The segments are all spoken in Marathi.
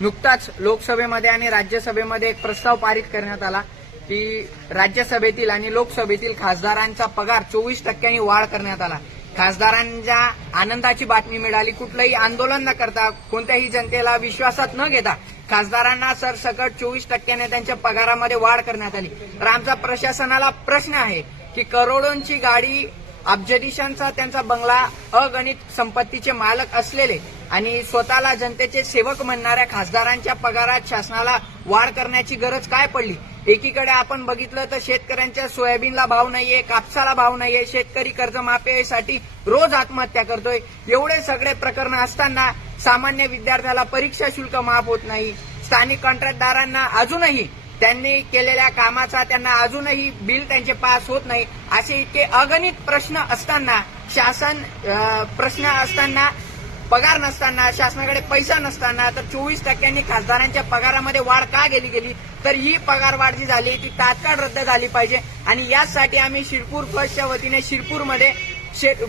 नुकताच लोकसभेमध्ये आणि राज्यसभेमध्ये एक प्रस्ताव पारित करण्यात आला की राज्यसभेतील आणि लोकसभेतील खासदारांचा पगार चोवीस टक्क्यांनी वाढ करण्यात आला. खासदारांच्या आनंदाची बातमी मिळाली. कुठलंही आंदोलन न करता कोणत्याही जनतेला विश्वासात न घेता खासदारांना सरसकट चोवीस टक्क्याने त्यांच्या पगारामध्ये वाढ करण्यात आली. तर आमचा प्रशासनाला प्रश्न आहे की करोडोंची गाडी अब्जदिशांचा त्यांचा बंगला अगणित संपत्तीचे मालक असलेले आणि स्वतःला जनतेचे सेवक म्हणणाऱ्या खासदारांच्या पगारात शासनाला वाढ करण्याची गरज काय पडली? एकीकडे आपण बघितलं तर शेतकऱ्यांच्या सोयाबीनला भाव नाहीये कापसाला भाव नाहीये शेतकरी कर्जमाफीसाठी रोज आत्महत्या करतोय. एवढे सगळे प्रकरण असताना सामान्य विद्यार्थ्याला परीक्षा शुल्क माफ होत नाही. स्थानिक कॉन्ट्रॅक्टदारांना अजूनही त्यांनी केलेल्या कामाचा त्यांना अजूनही बिल त्यांचे पास होत नाही. असे इतके अगणित प्रश्न असताना शासन प्रश्न असताना पगार नसताना शासनाकडे पैसा नसताना तर चोवीस टक्क्यांनी खासदारांच्या पगारामध्ये वाढ का गेली गेली? तर ही पगार वाढ जी झाली ती तात्काळ रद्द झाली पाहिजे. आणि यासाठी आम्ही शिरपूर फर्स्टच्या वतीने शिरपूरमध्ये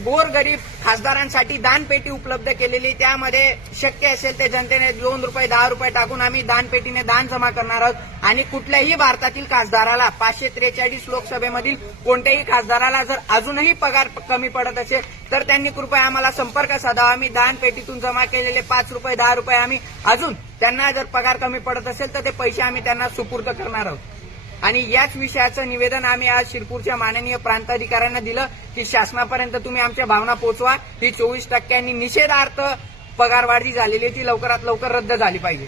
गोरगरीब खासदारांसाठी दानपेटी उपलब्ध केलेली त्यामध्ये शक्य असेल ते जनतेने दोन रुपये दहा रुपये टाकून आम्ही दानपेटीने दान जमा करणार आहोत. आणि कुठल्याही भारतातील खासदाराला पाचशे त्रेचाळीस लोकसभेमधील कोणत्याही खासदाराला जर अजूनही पगार कमी पडत असेल तर त्यांनी कृपया आम्हाला संपर्क साधावा आम्ही दानपेटीतून जमा केलेले पाच रुपये दहा रुपये आम्ही अजून त्यांना जर पगार कमी पडत असेल तर ते पैसे आम्ही त्यांना सुपूर्द करणार आहोत. आणि याच विषयाचं निवेदन आम्ही आज शिरपूरच्या माननीय प्रांताधिकाऱ्यांना दिलं की शासनापर्यंत तुम्ही आमच्या भावना पोहोचवा ही चोवीस टक्क्यांनी निषेधार्थ पगारवाढी झालेली ती लवकरात लवकर रद्द झाली पाहिजे.